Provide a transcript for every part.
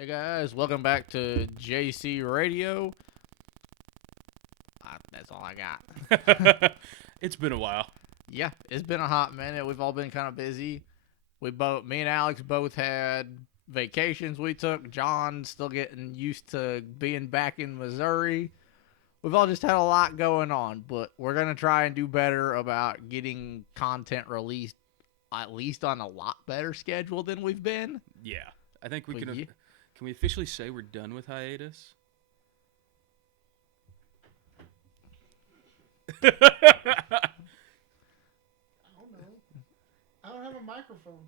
Hey guys, welcome back to JC Radio. That's all I got. It's been a while. Yeah, it's been a hot minute. We've all been kind of busy. Me and Alex both had vacations we took. John's still getting used to being back in Missouri. We've all just had a lot going on, but we're going to try and do better about getting content released at least on a lot better schedule than we've been. Yeah. I think we But can. yeah. Can we officially say we're done with hiatus? I don't know. I don't have a microphone.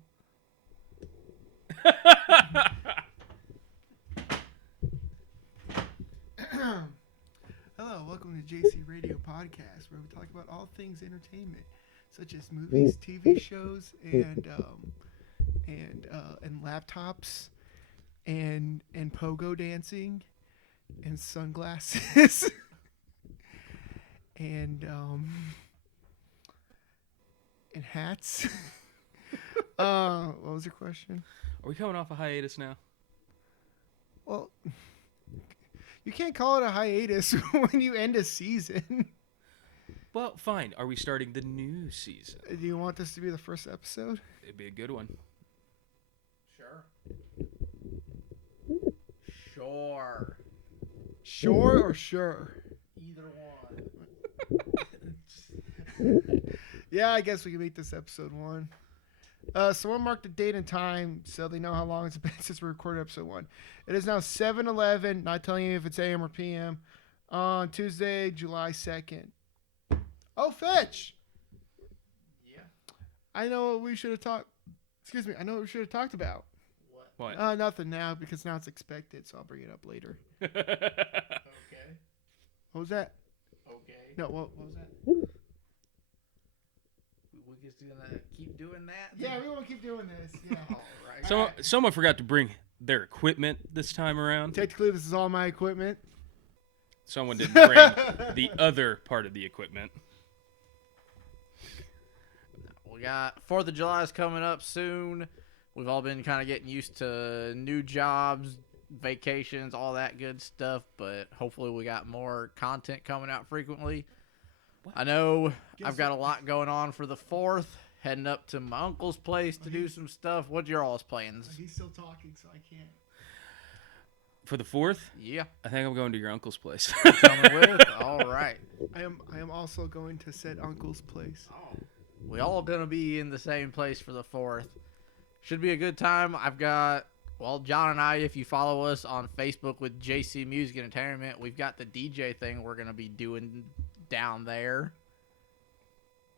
Hello, welcome to JC Radio Podcast, where we talk about all things entertainment, such as movies, TV shows, and laptops, and pogo dancing, and sunglasses, and hats. What was your question? Are we coming off a hiatus now? Well, you can't call it a hiatus when you end a season. Well, fine. Are we starting the new season? Do you want this to be the first episode? It'd be a good one. Sure. Sure. Sure or sure? Either one. Yeah, I guess we can make this episode 1. Someone mark the date and time so they know how long it's been since we recorded episode 1. It is now 7:11, not telling you if it's AM or PM, on Tuesday, July 2nd. Oh, Fetch! Yeah. I know what we should have talked... Excuse me, I know what we should have talked about. What? What? Nothing now, because now it's expected, so I'll bring it up later. Okay. What was that? Okay. No, what was that? We're just gonna keep doing that? Yeah, we won't keep doing this. Yeah. All right. Someone forgot to bring their equipment this time around. Technically, this is all my equipment. Someone didn't bring the other part of the equipment. We got 4th of July is coming up soon. We've all been kind of getting used to new jobs, vacations, all that good stuff, but hopefully we got more content coming out frequently. What? I know I've got a lot going on for the 4th, heading up to my uncle's place to do some stuff. What's your all's plans? He's still talking, so I can't. For the 4th, Yeah. I think I'm going to your uncle's place. Coming with? All right. I am also going to said uncle's place. We all gonna be in the same place for the 4th. Should be a good time. I've got, John and I, if you follow us on Facebook with JC Music and Entertainment, we've got the DJ thing we're gonna be doing down there.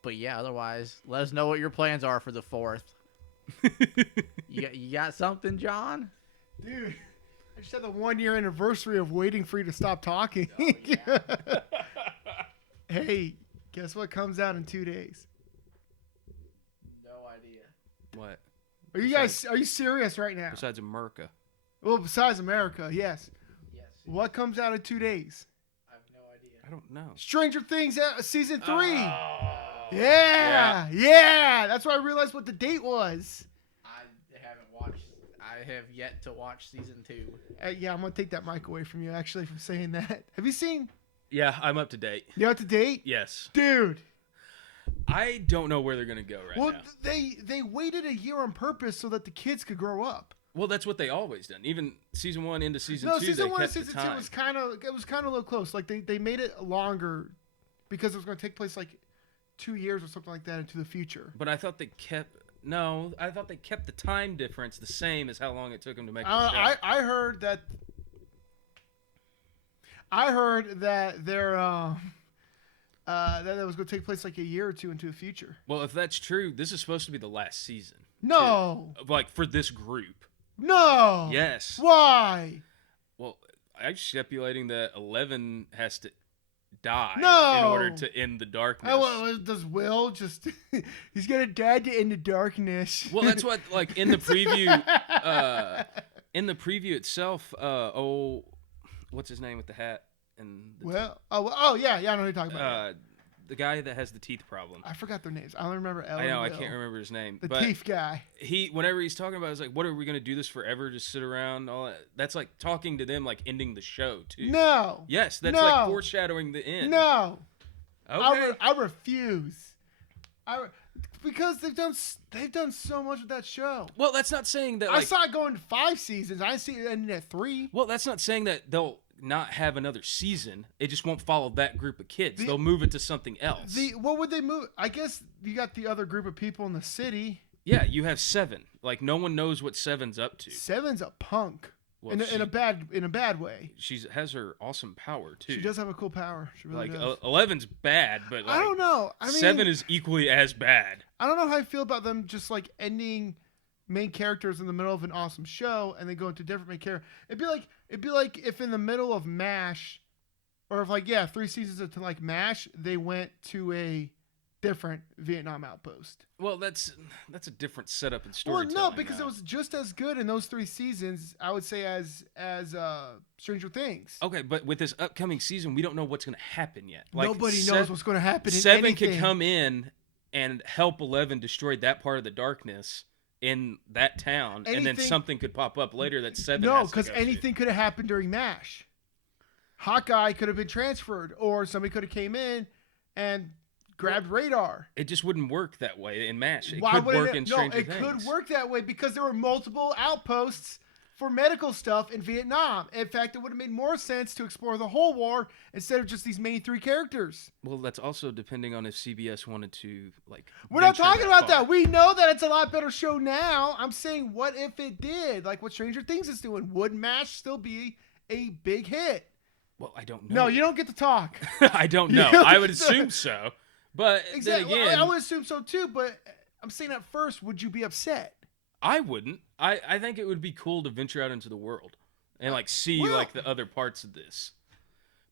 But yeah, otherwise, let us know what your plans are for the 4th. You got something, John? Dude, I just had the 1-year anniversary of waiting for you to stop talking. Oh, yeah. Hey, guess what comes out in 2 days? No idea. What? Are you serious right now? Besides America. Well, besides America, yes. Yes. What comes out in 2 days? I have no idea. I don't know. Stranger Things season 3. Oh. Yeah. That's why I realized what the date was. I have yet to watch season 2. Yeah, I'm gonna take that mic away from you. Actually, for saying that. Have you seen? Yeah, I'm up to date. You up to date? Yes. Dude. I don't know where they're going to go right now. They waited a year on purpose so that the kids could grow up. Well, that's what they always done. Even season 1 into season 2, No, season they 1 and kept the season 2 time. was kind of a little close. Like they made it longer because it was going to take place like 2 years or something like that into the future. But I thought they kept the time difference the same as how long it took them to make the show. I heard that. That it was going to take place like a year or 2 into the future. Well, if that's true, this is supposed to be the last season. No. Too. Like for this group. No. Yes. Why? Well, I'm stipulating that 11 has to die No. in order to end the darkness. Does Will just... he's going to die to end the darkness. Well, that's what, like, in the preview... in the preview itself, what's his name with the hat? And yeah, I know who you're talking about. the guy that has the teeth problem. I forgot their names. I don't remember Ellen. I know, I Will. can't remember his name. The but teeth guy. whenever he's talking about it, it's like, what, are we going to do this forever? Just sit around? All that? That's like talking to them like ending the show, too. No. Yes, that's No. like foreshadowing the end. No. Okay. I refuse. Because they've done so much with that show. Well, that's not saying that, I like... saw it going to 5 seasons. I see it ending at 3. Well, that's not saying that they'll not have another season. It just won't follow that group of kids. They'll move it to something else. What would they move? I guess you got the other group of people in the city. Yeah, you have 7. Like, no one knows what 7's up to. 7's a punk. Well, in a bad way. She has her awesome power, too. She does have a cool power. She really does. 11's bad, but like, I don't know. 7 is equally as bad. I don't know how I feel about them just like ending main characters in the middle of an awesome show and then go into different main character. It'd be like if in the middle of MASH, or if like 3 seasons into like MASH, they went to a different Vietnam outpost. Well, that's a different setup and Well, storytelling. no, because it was just as good in those 3 seasons, I would say, as Stranger Things. Okay, but with this upcoming season, we don't know what's going to happen yet. Like, Nobody knows what's going to happen. 7 could come in and help 11 destroy that part of the darkness in that town, and then something could pop up later that 7 No, has to because go anything could have happened during MASH. Hawkeye could have been transferred, or somebody could have came in and grabbed Radar. It just wouldn't work that way in MASH. It Why could would work it? in No, Stranger it Things. could work that way because there were multiple outposts for medical stuff in Vietnam. In fact, it would have made more sense to explore the whole war instead of just these main 3 characters. Well, that's also depending on if CBS wanted to, like... We're not talking about far. that. We know that it's a lot better show now. I'm saying, what if it did? Like what Stranger Things is doing. Would MASH still be a big hit? Well, I don't know. No, you don't get to talk. I don't know. I would assume so. But Exactly. then again... I would assume so too, but I'm saying at first, would you be upset? I wouldn't. I think it would be cool to venture out into the world and like see like the other parts of this,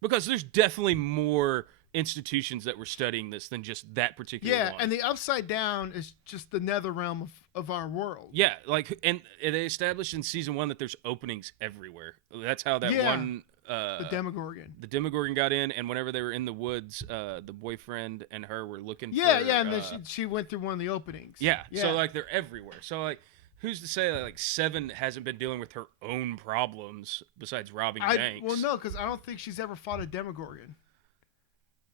because there's definitely more institutions that were studying this than just that particular one. And the Upside Down is just the nether realm of our world. Yeah, like, and they established in season 1 that there's openings everywhere. That's how that one the Demogorgon got in, and whenever they were in the woods, the boyfriend and her were looking for... and then she went through one of the openings. Yeah, so like they're everywhere. So like, who's to say that like 7 hasn't been dealing with her own problems besides robbing banks? Well, no, because I don't think she's ever fought a Demogorgon.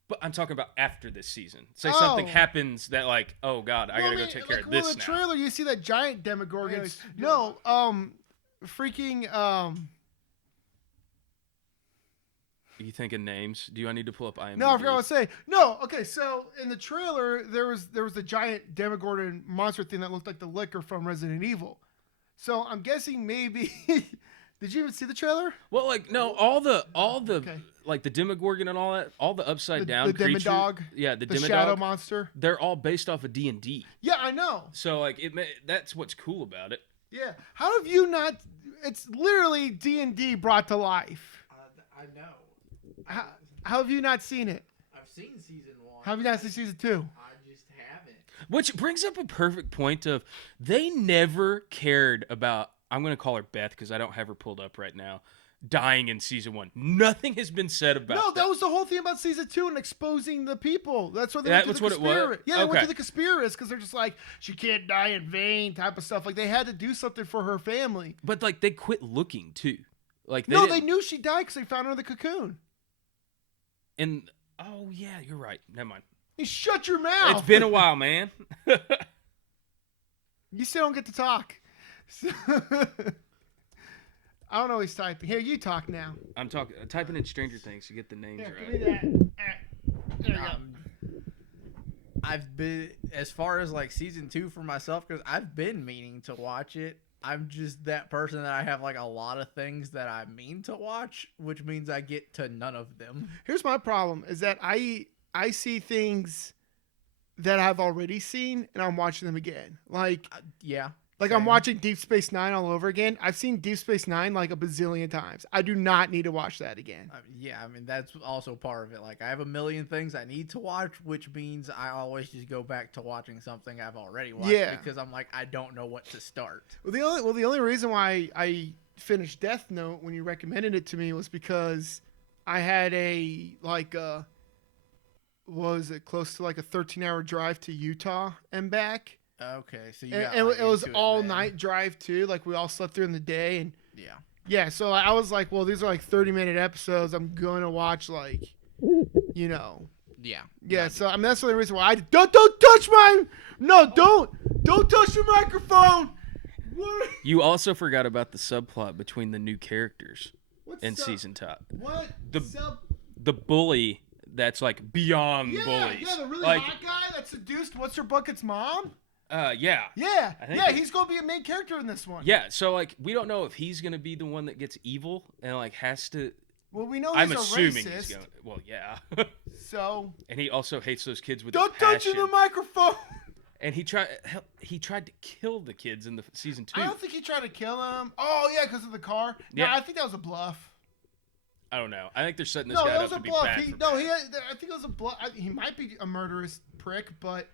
But I'm talking about after this season. Say something happens that like, oh God, I gotta go take care of this now. Well, in the trailer, you see that giant Demogorgon. Are you thinking names? Do I need to pull up IMDb? No, I forgot what to say. No, okay, so in the trailer, there was a giant Demogorgon monster thing that looked like the liquor from Resident Evil. So I'm guessing maybe... Did you even see the trailer? Well, like, no, all the like the Demogorgon and all that, all the upside down creatures. The Demodog. Yeah, the Demodog. Shadow monster. They're all based off of D&D. Yeah, I know. So like that's what's cool about it. Yeah. How have you not... It's literally D&D brought to life. I know. How have you not seen it? I've seen season 1. How have you not seen season 2? I just haven't. Which brings up a perfect point of they never cared about... I'm going to call her Beth because I don't have her pulled up right now. Dying in season 1. Nothing has been said about No, that was the whole thing about season 2 and exposing the people. That's what they went to the what it was? Yeah, they went to the conspiracists because they're just like, she can't die in vain type of stuff. Like, they had to do something for her family. But, like, they quit looking, too. Like they knew she died because they found her in the cocoon. And, oh, yeah, you're right. Never mind. You shut your mouth. It's been a while, man. You still don't get to talk. I don't know he's typing. Here, you talk now. I'm typing in Stranger Things to get the names Here, right. give me that. There you go. I've been, as far as like season 2 for myself, because I've been meaning to watch it. I'm just that person that I have like a lot of things that I mean to watch, which means I get to none of them. Here's my problem is that I see things that I've already seen and I'm watching them again. Like, yeah. Like, I'm watching Deep Space Nine all over again. I've seen Deep Space Nine like a bazillion times. I do not need to watch that again. Yeah, I mean, that's also part of it. Like, I have a million things I need to watch, which means I always just go back to watching something I've already watched because I'm like, I don't know what to start. Well, the only reason why I finished Death Note when you recommended it to me was because I had was it close to like a 13-hour drive to Utah and back. Okay, so you And got it was into all then. night drive too. Like we all slept during the day, and Yeah. yeah. So I was like, well, these are like 30-minute episodes. I'm going to watch like, you know. Yeah. Yeah. So I mean, that's the only reason why I don't touch don't touch the microphone. What? You also forgot about the subplot between the new characters What's in sub- season top. What? The- Sub- The bully that's like beyond yeah, bullies. yeah, the really like, hot guy that seduced What's Her Bucket's mom. yeah. Yeah, I think yeah, it- he's gonna be a main character in this one. Yeah, so like we don't know if he's gonna be the one that gets evil and like has to. Well, we know I'm he's a assuming racist. he's going. Well, yeah. So And he also hates those kids with don't a touch passion. the microphone. And he tried to kill the kids in the season 2. I don't think he tried to kill him. Oh yeah, because of the car. No, Yeah. I think that was a bluff. I don't know. I think they're setting this No, guy that up was to a be bluff. bad. I think it was a bluff. He might be a murderous prick, but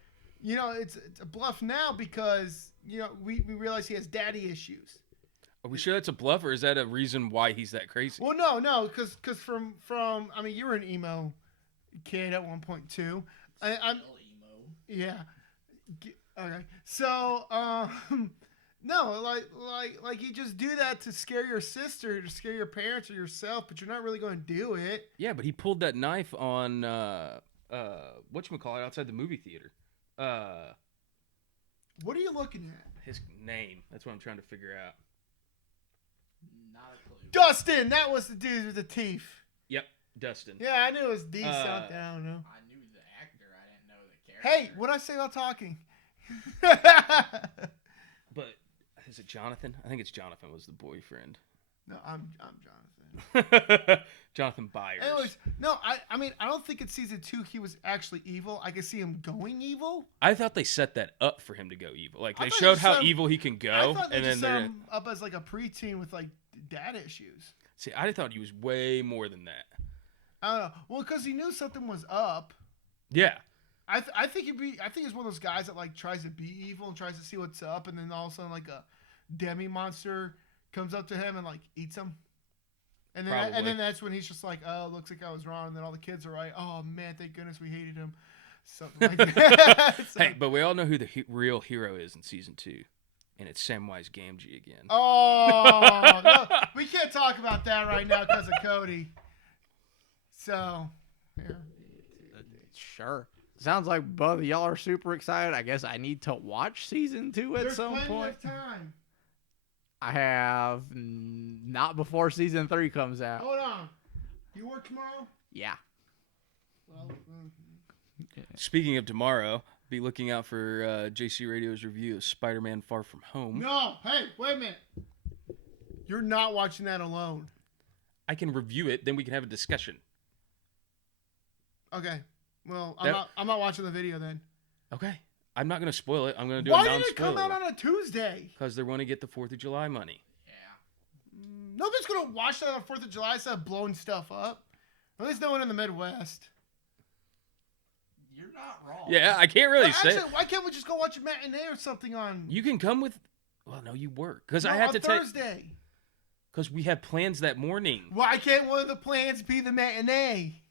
you know, it's a bluff now because you know we realize he has daddy issues. Are we sure that's a bluff, or is that a reason why he's that crazy? Well, no, because from I mean, you were an emo kid at one point too. I'm yeah. Okay, so no, like you just do that to scare your sister, to scare your parents or yourself, but you're not really going to do it. Yeah, but he pulled that knife on whatchamacallit outside the movie theater. What are you looking at? His name. That's what I'm trying to figure out. Not a clue. Dustin, that was the dude with the teeth. Yep, Dustin. Yeah, I knew it was D something. I don't know. I knew the actor. I didn't know the character. Hey, what I say about talking? But is it Jonathan? I think it's Jonathan was the boyfriend. No, I'm Jonathan. Jonathan Byers. Anyways, no, I mean I don't think in season 2 he was actually evil. I could see him going evil. I thought they set that up for him to go evil. Like I they thought showed they how set him- evil he can I go, thought they and just then set they're him up as like a preteen with like dad issues. see. I thought he was way more than that. I don't know. Well, because he knew something was up. Yeah, I think he's one of those guys that like tries to be evil and tries to see what's up, and then all of a sudden like a demi monster comes up to him and like eats him. And then Probably. that's when he's just like, oh, looks like I was wrong. And then all the kids are like, oh man, thank goodness we hated him. Something like that. So- hey, but we all know who the real hero is in season 2, and it's Samwise Gamgee again. Oh, no, we can't talk about that right now because of Cody. So, yeah. Sure. Sounds like both of y'all are super excited. I guess I need to watch season 2 at There's some plenty point. of time. I have not before season 3 comes out. Hold on. You work tomorrow? Yeah. Well, Speaking of tomorrow, be looking out for JC Radio's review of Spider-Man: Far From Home. no. Hey, wait a minute. You're not watching that alone. I can review it, then we can have a discussion. Okay. Well, That- I'm not watching the video then. Okay. I'm not going to spoil it. I'm going to do Why a did it come out non-spoiler. on a Tuesday? Because they want to get the 4th of July money. Yeah. Nobody's gonna watch that on 4th of July instead of blowing stuff up. At least no one in the Midwest. You're not wrong. Yeah, I can't really say. Actually, why can't we just go watch a matinee or something on? You can come with. Well, no, you work because No, I have on to take. Thursday. Because we have plans that morning. Why can't one of the plans be the matinee?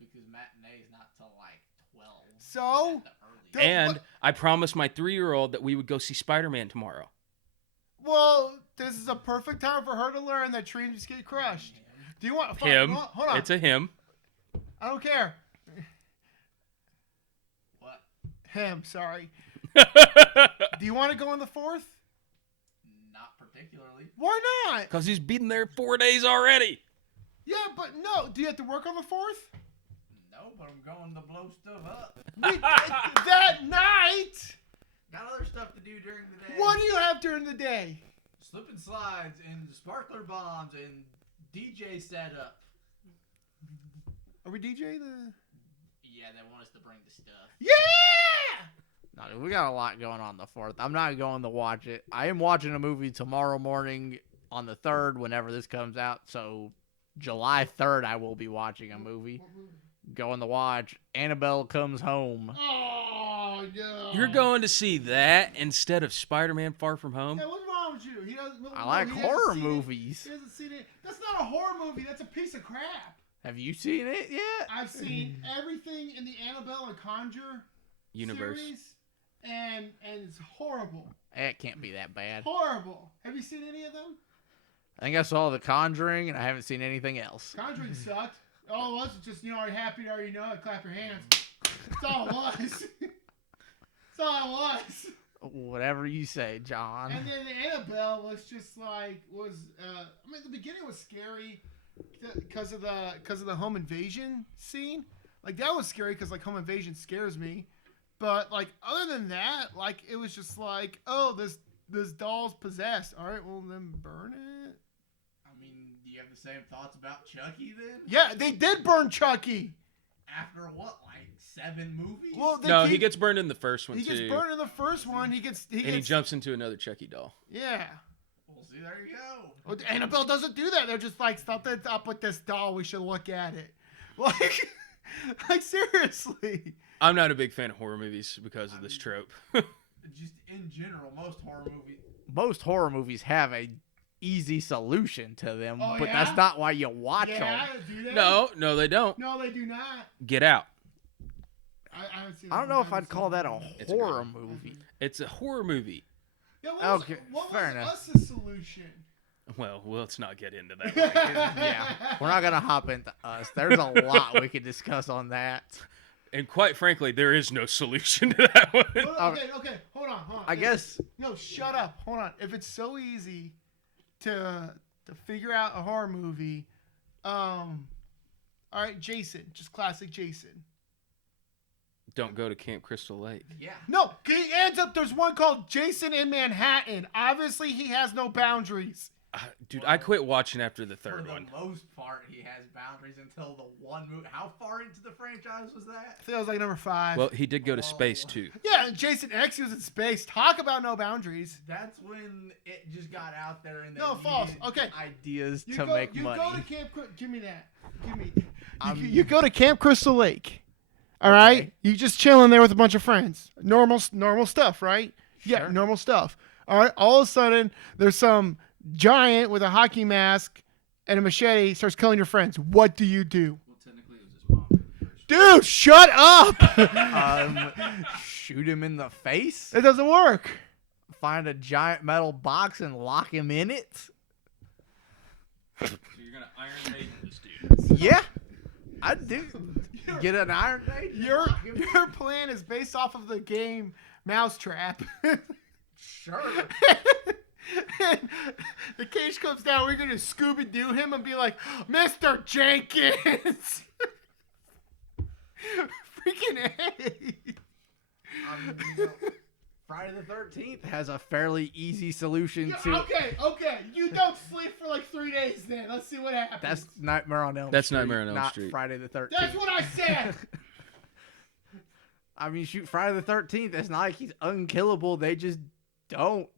Because matinee is not till like 12. So? At the earliest. Don't- And what- I promised my 3-year-old that we would go see Spider-Man tomorrow. Well, this is a perfect time for her to learn that dreams get crushed. Do you want? Fine, Him. Hold on. It's a him. I don't care. What? Him. Sorry. Do you want to go on the 4th? Not particularly. Why not? Because he's been there 4 days already. Yeah, but no. Do you have to work on the 4th? No, but I'm going to blow stuff up. That night. Got other stuff to do during the day. What do you have during the day? Slip and slides and sparkler bombs and DJ setup. Are we DJ the? Yeah, they want us to bring the stuff. Yeah. No, we got a lot going on the 4th. I'm not going to watch it. I am watching a movie tomorrow morning on the 3rd whenever this comes out. So July 3rd, I will be watching a movie. Going to watch Annabelle Comes Home. Oh no. You're going to see that instead of Spider-Man: Far From Home? Yeah, what's wrong with you? He doesn't. I like he hasn't horror seen it. movies. He hasn't seen it. That's not a horror movie. That's a piece of crap. Have you seen it yet? I've seen everything in the Annabelle and Conjure Universe. series, and it's horrible. It can't be that bad. Horrible. Have you seen any of them? I think I saw The Conjuring, and I haven't seen anything else. Conjuring sucked. All it was just, are you happy? Are you not? Clap your hands. That's all it was. That's all it was. Whatever you say, John. And then the Annabelle was just like the beginning was scary because of the home invasion scene. Like that was scary because like home invasion scares me. But like other than that, like it was just like, oh, this doll's possessed. All right, well then burn it. I mean, do you have the same thoughts about Chucky then? Yeah, they did burn Chucky. After what, like 7 movies? Well, No, he gets burned in the first one he too. gets burned in the first one. He jumps into another Chucky doll. Yeah. Well, see, there you go. Well, Annabelle doesn't do that. They're just like, something's up with this doll. We should look at it. Like seriously. I'm not a big fan of horror movies because of this trope. Just in general, most horror movies have a easy solution to them, Oh, but yeah? that's not why you watch them. Do they? No, they don't. No, they do not. Get Out. I haven't seen I don't know if I'd call that a It's a good horror one. movie. It's a horror movie. Yeah, Okay, what fair was enough. Us's solution? Well, let's not get into that. Yeah, we're not gonna hop into Us. There's a lot we could discuss on that. And quite frankly, there is no solution to that one. Okay, hold on. I guess No, shut up. Hold on. If it's so easy to figure out a horror movie, all right, Jason, just classic Jason. Don't go to Camp Crystal Lake. yeah. No, he ends up. There's one called Jason in Manhattan. Obviously, he has no boundaries. Dude, I quit watching after the For third the one. most part, he has boundaries until the one movie. How far into the franchise was that? I think it was like number 5. Well, he did go to space too. Yeah, and Jason X, he was in space. Talk about no boundaries. That's when it just got out there and they No, false. needed Okay. ideas You to go, make you money. go to Camp. Give me that. Give me. I'm- You go to Camp Crystal Lake. All right. Okay. You just chilling there with a bunch of friends. Normal stuff, right? Yeah, Sure. normal stuff. All right. All of a sudden, there's some giant with a hockey mask and a machete starts killing your friends. What do you do? Well, technically, it was his mom. Dude, shut up. Shoot him in the face. It doesn't work. Find a giant metal box and lock him in it. So you're gonna Iron Maiden this dude. Yeah, I do. Get an Iron Maiden. and Your lock him in. your plan is based off of the game Mousetrap. Sure. And the cage comes down. We're gonna Scooby-Doo him and be like, Mr. Jenkins. Freaking A. Friday the 13th has a fairly easy solution Yeah, to. okay. You don't sleep for like 3 days then. Let's see what happens. That's Nightmare on Elm That's Street. Nightmare on Elm not Street. Friday the 13th. That's what I said. I mean, shoot, Friday the 13th. It's not like he's unkillable. They just don't.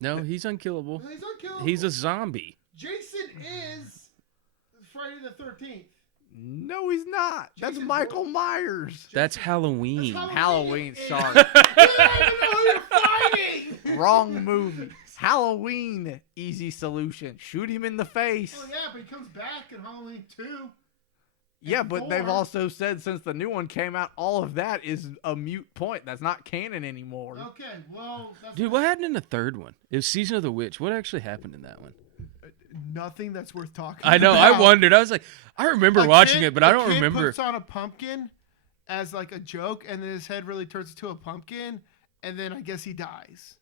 No, he's unkillable. He's unkillable. He's a zombie. Jason is Friday the 13th. No, he's not. That's Jason Michael Myers. That's Halloween. That's Halloween, is- sorry. You don't even know who you're fighting. Wrong movie. Halloween, easy solution. Shoot him in the face. Oh yeah, but he comes back in Halloween 2. Yeah, but they've 4. also said since the new one came out, all of that is a mute point. That's not canon anymore. Okay, well, that's Dude, what happened in the third one? It was Season of the Witch. What actually happened in that one? nothing that's worth talking I know. about. I wondered. I was like, I remember A watching kid- it, but I don't a kid remember. puts on a pumpkin as like a joke, and then his head really turns into a pumpkin, and then I guess he dies.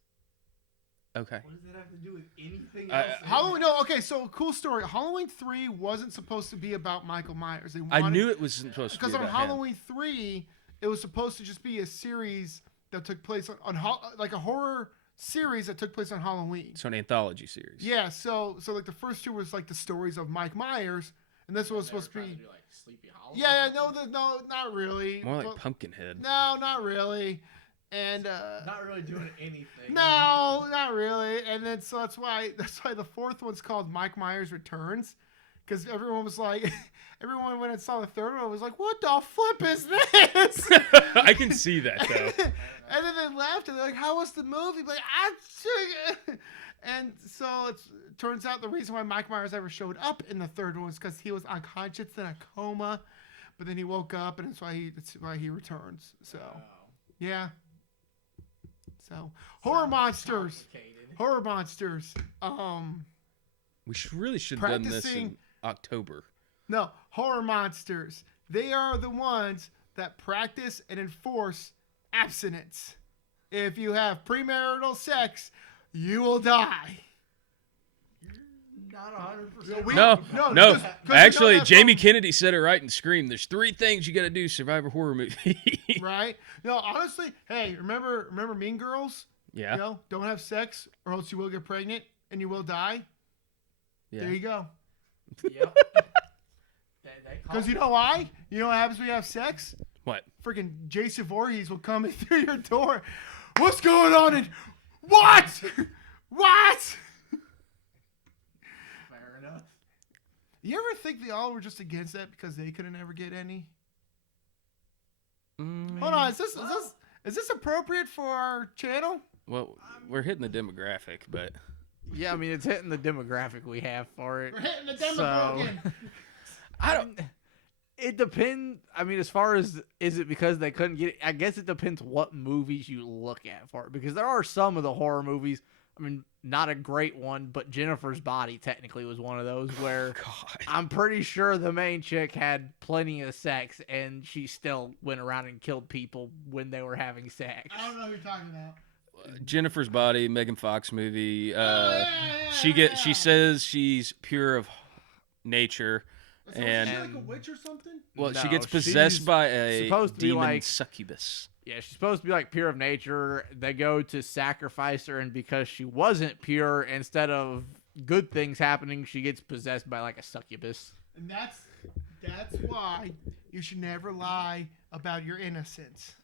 Okay. What does that have to do with anything I- else? Halloween. No, okay. So cool story. Halloween 3 wasn't supposed to be about Michael Myers. They I wanted, knew it was supposed to be because on about him. Halloween 3, it was supposed to just be a series that took place on like a horror series that took place on Halloween. It's an anthology series. Yeah. So like the first two was like the stories of Mike Myers, and this was supposed to be. Sleepy Hollow. Yeah. No, not really. More like Well, Pumpkinhead. no, not really. And Not really doing anything. no, not really. And then so that's why the fourth one's called Mike Myers Returns, because everyone was like, everyone when it saw the third one was like, "What the flip is this?" I can see that though. And then they laughed and they're like, "How was the movie?" Like, and so it turns out the reason why Mike Myers ever showed up in the third one was because he was unconscious in a coma, but then he woke up, and that's why he returns. So, yeah. So horror monsters. We really should have done this in October. No, horror monsters. They are the ones that practice and enforce abstinence. If you have premarital sex, you will die. Not 100%. No. Actually, you know Jamie Kennedy said it right in Scream. There's 3 things you got to do to survive a horror movie. Right? No, honestly, hey, remember Mean Girls? Yeah. You know, don't have sex or else you will get pregnant and you will die. Yeah. There you go. Yep. Because you know why? You know what happens when you have sex? What? Freaking Jason Voorhees will come in through your door. What's going on? And what? What? Fair enough. You ever think they all were just against that because they couldn't ever get any? Hold on, is this appropriate for our channel? Well, we're hitting the demographic, but Yeah, I mean, it's hitting the demographic we have for it. We're hitting the demographic. I don't. It depends. I mean, as far as is it because they couldn't get it? I guess it depends what movies you look at for it. Because there are some of the horror movies. I mean, not a great one, but Jennifer's Body technically was one of those where I'm pretty sure the main chick had plenty of sex and she still went around and killed people when they were having sex. I don't know who you're talking about. Jennifer's Body, Megan Fox movie. She says she's pure of nature. And is she like a witch or something? Well, No, she gets possessed she's by a supposed to be demon like- succubus. Yeah, she's supposed to be like pure of nature. They go to sacrifice her, and because she wasn't pure, instead of good things happening, she gets possessed by like a succubus. And that's why you should never lie about your innocence.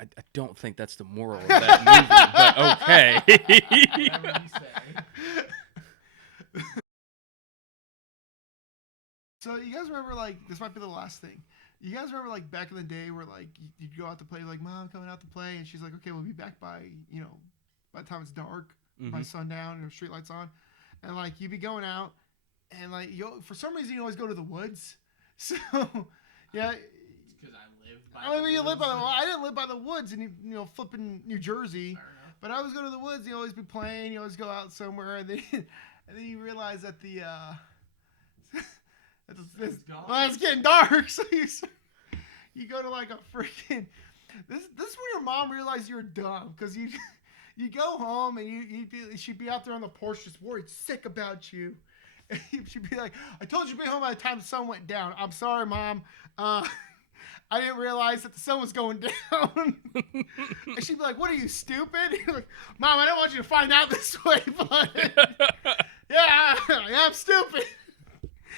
I don't think that's the moral of that movie, but okay. Whatever you say. So you guys remember, like, this might be the last thing. You guys remember, like, back in the day where, like, you'd go out to play, like, Mom, coming out to play, and she's like, okay, we'll be back by the time it's dark, by sundown, and street lights on. And, like, you'd be going out, and, like, for some reason, you always go to the woods. So, yeah. Because I lived by I mean, I didn't live by the woods in, flipping New Jersey. But I always go to the woods. You always be playing. You always go out somewhere, and then you realize that the it's getting dark. So you go to like a freaking this is when your mom realized you're dumb because you go home and she'd be out there on the porch just worried sick about you. And she'd be like, "I told you to be home by the time the sun went down. I'm sorry, Mom. I didn't realize that the sun was going down." And she'd be like, "What are you, stupid?" Like, "Mom, I don't want you to find out this way, but yeah, I'm stupid.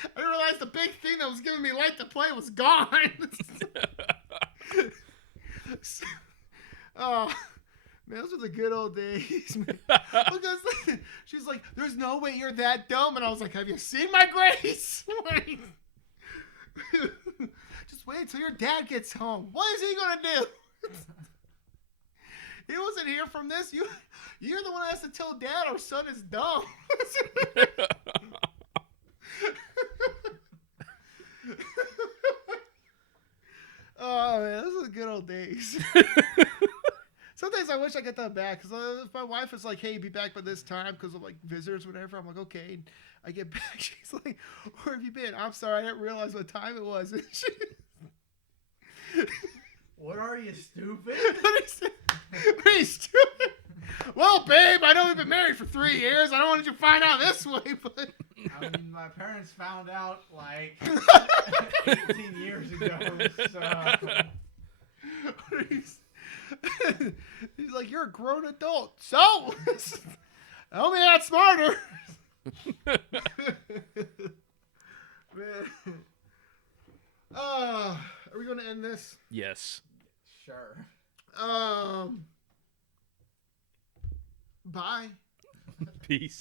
I didn't realize the big thing that was giving me light to play was gone." Oh, man, those were the good old days, man. Because she's like, "There's no way you're that dumb." And I was like, "Have you seen my Grace? Wait. Just wait until your dad gets home. What is he going to do?" He wasn't here from this. You're the one that has to tell Dad our son is dumb. Oh man, those are the good old days. Sometimes I wish I get that back because if my wife is like, "Hey, be back by this time," because of like visitors, or whatever, I'm like, "Okay." And I get back, she's like, "Where have you been?" "I'm sorry, I didn't realize what time it was." What are you, stupid? What are you, stupid? "Well, babe, I know we've been married for 3 years. I don't want you to find out this way, but." I mean, my parents found out like 18 years ago, so. He's like, "You're a grown adult, so help me out smarter." Man. Are we going to end this? Yes. Sure. Bye. Peace.